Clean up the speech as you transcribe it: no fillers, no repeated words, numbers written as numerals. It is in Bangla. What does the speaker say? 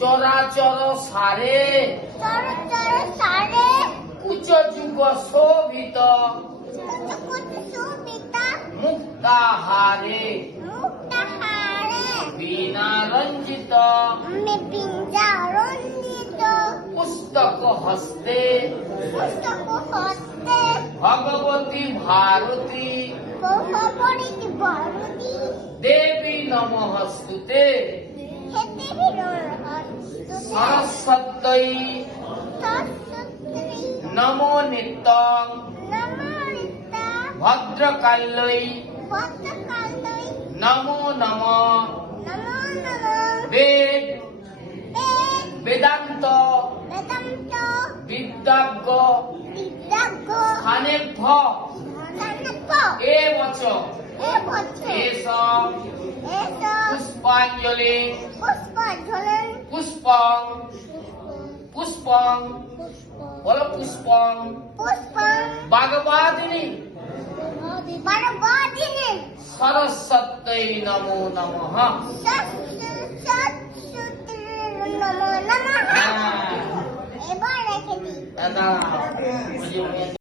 চরাচর সারে কুচ যুগ শোভিত মুক্তাহারে বীণা রঞ্জিত পুস্তক হস্তে ভগবতী ভারতী দেবী নমস্তুতে সরস্বত্যৈ নমো নিত্যং ভদ্রকাল্যৈ নমো নমঃ বেদ বেদান্ত বিদ্যাজ্ঞ স্থানেভ্য এবচ এষ পুষ্পাঞ্জলি পুষ্পং পুষ্পং বলো পুষ্পং বাগবাদিনী সরস্বত্যৈ নমো নমঃ। এবার রেখে দিই।